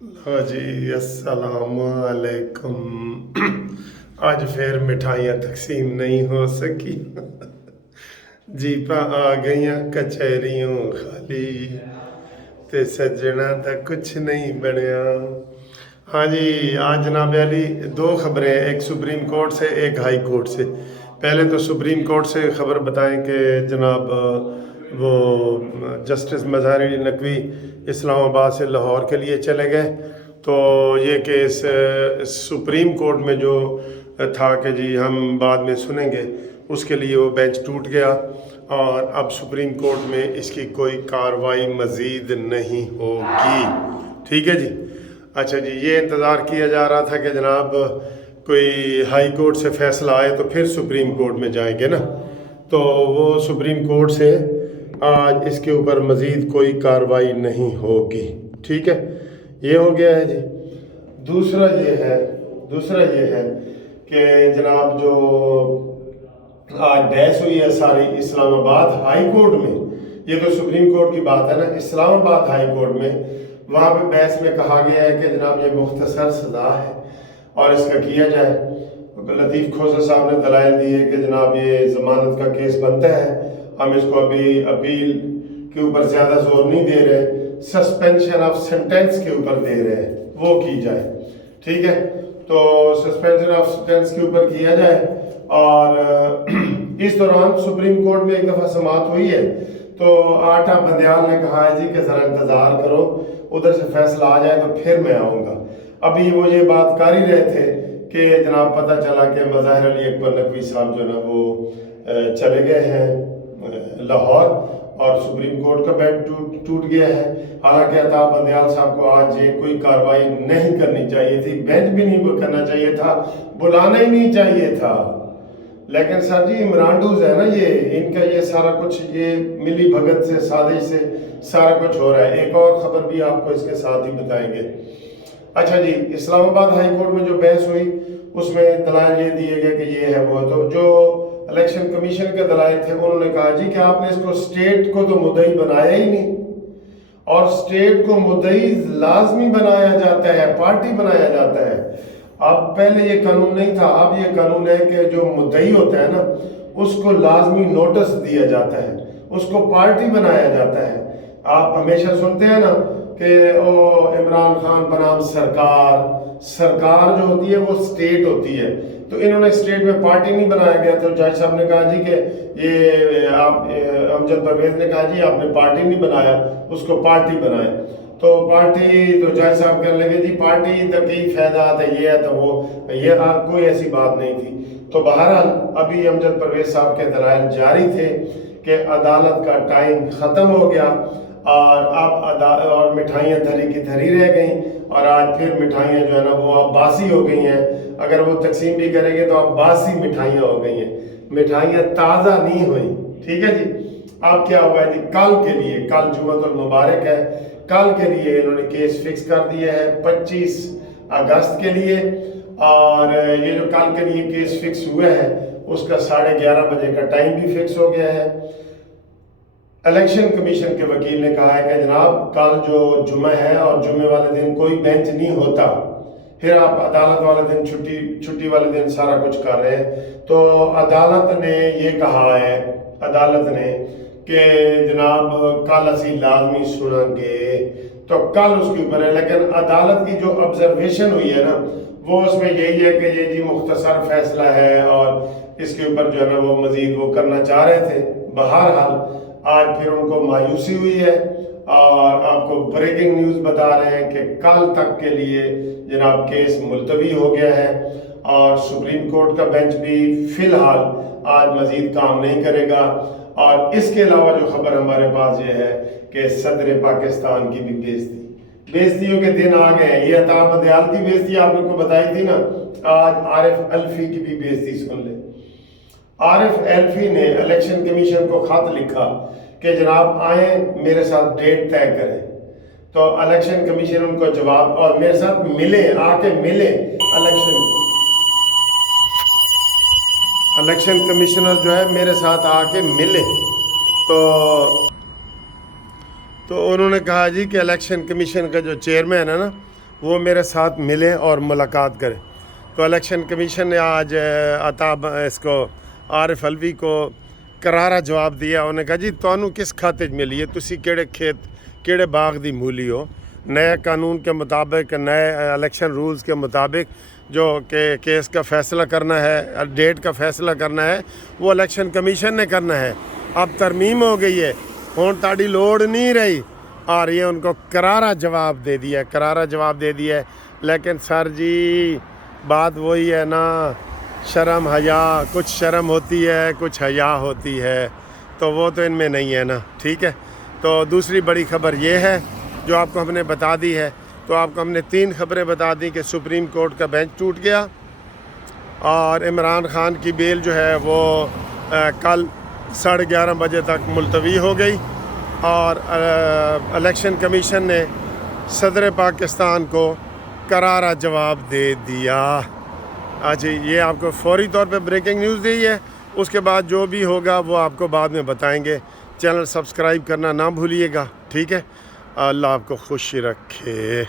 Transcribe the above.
हाँ जी, अस्सलाम वालेकुम। आज फिर मिठाइयाँ तकसीम नहीं हो सकी। जीपा आ गईयां कचहरियों खाली, ते सज्जना दा कुछ नहीं बनया। हाँ जी, आज जनाब अली दो खबरें, एक सुप्रीम कोर्ट से एक हाई कोर्ट से। पहले तो सुप्रीम कोर्ट से खबर बताएं कि जनाब वो जस्टिस मज़हर अली नकवी इस्लामाबाद से लाहौर के लिए चले गए। तो ये केस सुप्रीम कोर्ट में जो था कि जी हम बाद में सुनेंगे, उसके लिए वो बेंच टूट गया और अब सुप्रीम कोर्ट में इसकी कोई कार्रवाई मज़ीद नहीं होगी। ठीक है जी। अच्छा जी, ये इंतज़ार किया जा रहा था कि जनाब कोई हाई कोर्ट से फ़ैसला आए तो फिर सुप्रीम कोर्ट में जाएंगे ना, तो वो सुप्रीम कोर्ट से आज इसके ऊपर मज़ीद कोई कार्रवाई नहीं होगी। ठीक है, ये हो गया है जी। दूसरा ये है कि जनाब जो आज बहस हुई है सारी इस्लामाबाद हाई कोर्ट में, ये तो सुप्रीम कोर्ट की बात है ना, इस्लामाबाद हाई कोर्ट में वहाँ पे बहस में कहा गया है कि जनाब ये मुख्तसर सज़ा है और इसका किया जाए। लतीफ़ खोसा साहब ने दलाइल दिए कि जनाब ये ज़मानत का केस बनता है, हम इसको अभी अपील के ऊपर ज़्यादा जोर नहीं दे रहे, सस्पेंशन ऑफ सेंटेंस के ऊपर दे रहे हैं, वो की जाए। ठीक है, तो सस्पेंशन ऑफ सेंटेंस के ऊपर किया जाए। और इस दौरान सुप्रीम कोर्ट में एक दफ़ा समाअत हुई है, तो आटा बंदयाल ने कहा है जी कि ज़रा इंतज़ार करो, उधर से फैसला आ जाए तो फिर मैं आऊँगा। अभी वो ये बात कर ही रहे थे कि जनाब पता चला कि मज़हर अली अकबर नकवी साहब जो ना वो चले गए हैं लाहौर और सुप्रीम कोर्ट का बेंच टूट गया है। हालांकि अताब बंदयाल साहब को आज ये कोई कार्रवाई नहीं करनी चाहिए थी, बेंच भी नहीं करना चाहिए था, बुलाना ही नहीं चाहिए था। लेकिन सर जी इमरानडूज है ना, ये इनका ये सारा कुछ ये मिली भगत से साजिश से सारा कुछ हो रहा है। एक और ख़बर भी आपको इसके साथ ही बताएंगे। अच्छा जी, इस्लामाबाद हाई कोर्ट में जो बहस हुई उसमें दलाइल ये दिए गए कि ये है वो, तो जो इलेक्शन कमीशन के दलाइल थे उन्होंने कहा जी कि आपने इसको स्टेट को तो मुद्दई बनाया ही नहीं, और स्टेट को मुद्दई लाजमी बनाया जाता है, पार्टी बनाया जाता है। अब पहले ये कानून नहीं था, अब ये कानून है कि जो मुद्दई होता है ना उसको लाजमी नोटिस दिया जाता है, उसको पार्टी बनाया जाता है। आप हमेशा सुनते हैं ना कि ओ इमरान खान बनाम सरकार, सरकार जो होती है वो स्टेट होती है, तो इन्होंने स्टेट में पार्टी नहीं बनाया गया। तो जज साहब ने कहा जी कि ये आप अमजद परवेज ने कहा जी आपने पार्टी नहीं बनाया, उसको पार्टी बनाए। तो पार्टी, तो जज साहब कहने लगे जी पार्टी तो कई फायदात है, ये है तो वो, ये कोई ऐसी बात नहीं थी। तो बहरहाल अभी अमजद परवेज साहब के दलाइल जारी थे कि अदालत का टाइम ख़त्म हो गया और अब और मिठाइयाँ धरी की धरी रह गई, और आज फिर मिठाइयाँ जो है ना वो अब बासी हो गई हैं। अगर वो तकसीम भी करेंगे तो अब बासी मिठाइयाँ हो गई हैं, मिठाइयाँ ताज़ा नहीं हुई। ठीक है जी। अब क्या हुआ जी, कल के लिए, कल जुम्मतुल मुबारक है, कल के लिए इन्होंने केस फिक्स कर दिया है 25 अगस्त के लिए। और ये जो कल के लिए केस फिक्स हुआ है उसका 11:30 बजे का टाइम भी फिक्स हो गया है। इलेक्शन कमीशन के वकील ने कहा है कि जनाब कल जो जुम्मा है और जुम्मे वाले दिन कोई बेंच नहीं होता, फिर आप अदालत वाले दिन छुट्टी वाले दिन सारा कुछ कर रहे हैं। तो अदालत ने ये कहा है, अदालत ने कि जनाब कल असी लाजमी सुनेंगे, तो कल उसके ऊपर है। लेकिन अदालत की जो ऑब्जर्वेशन हुई है ना वो उसमें यही है कि ये जी मुख्तसर फैसला है और इसके ऊपर जो है ना वो मज़ीद वो करना चाह रहे थे। बहरहाल आज फिर उनको मायूसी हुई है और आपको ब्रेकिंग न्यूज़ बता रहे हैं कि कल तक के लिए जनाब केस मुलतवी हो गया है और सुप्रीम कोर्ट का बेंच भी फ़िलहाल आज मज़ीद काम नहीं करेगा। और इसके अलावा जो खबर हमारे पास ये है कि सदर पाकिस्तान की भी बेइज्जतियों के दिन आ गए हैं। ये अताब बंदयाल की बेइज्जती आपने को बताई थी ना, आज आरिफ अल्फी की भी बेइज्जती सुन ले। आरिफ एल्फी ने इलेक्शन कमीशन को खत लिखा कि जनाब आए मेरे साथ डेट तय करें, तो इलेक्शन कमीशन उनको जवाब, और मेरे साथ मिले, आके मिले, इलेक्शन कमिश्नर जो है मेरे साथ आके मिले। तो उन्होंने कहा जी कि इलेक्शन कमीशन का जो चेयरमैन है ना وہ میرے ساتھ ملیں اور ملاقات کریں۔ تو الیکشن کمیشن نے آج اس کو عارف علوی کو کرارا جواب دیا۔ انہوں نے کہا جی تانوں کس کھاتے ملی ہے، تسی کیڑے کھیت کیڑے باغ دی مولی ہو۔ نئے قانون کے مطابق، نئے الیکشن رولز کے مطابق جو کہ کیس کا فیصلہ کرنا ہے، ڈیٹ کا فیصلہ کرنا ہے، وہ الیکشن کمیشن نے کرنا ہے۔ اب ترمیم ہو گئی ہے، ہون تاڑی لوڑ نہیں رہی، اور یہ ان کو کرارا جواب دے دیا ہے۔ لیکن سر جی بات وہی ہے نا، شرم حیا، کچھ شرم ہوتی ہے کچھ حیا ہوتی ہے، تو وہ تو ان میں نہیں ہے نا، ٹھیک ہے۔ تو دوسری بڑی خبر یہ ہے جو آپ کو ہم نے بتا دی ہے۔ تو آپ کو ہم نے 3 خبریں بتا دی کہ سپریم کورٹ کا بینچ ٹوٹ گیا، اور عمران خان کی بیل جو ہے وہ کل 11:30 بجے تک ملتوی ہو گئی، اور الیکشن کمیشن نے صدر پاکستان کو کرارا جواب دے دیا۔ اچھا یہ آپ کو فوری طور پہ بریکنگ نیوز دی ہے، اس کے بعد جو بھی ہوگا وہ آپ کو بعد میں بتائیں گے۔ چینل سبسکرائب کرنا نہ بھولیے گا، ٹھیک ہے۔ اللہ آپ کو خوش رکھے۔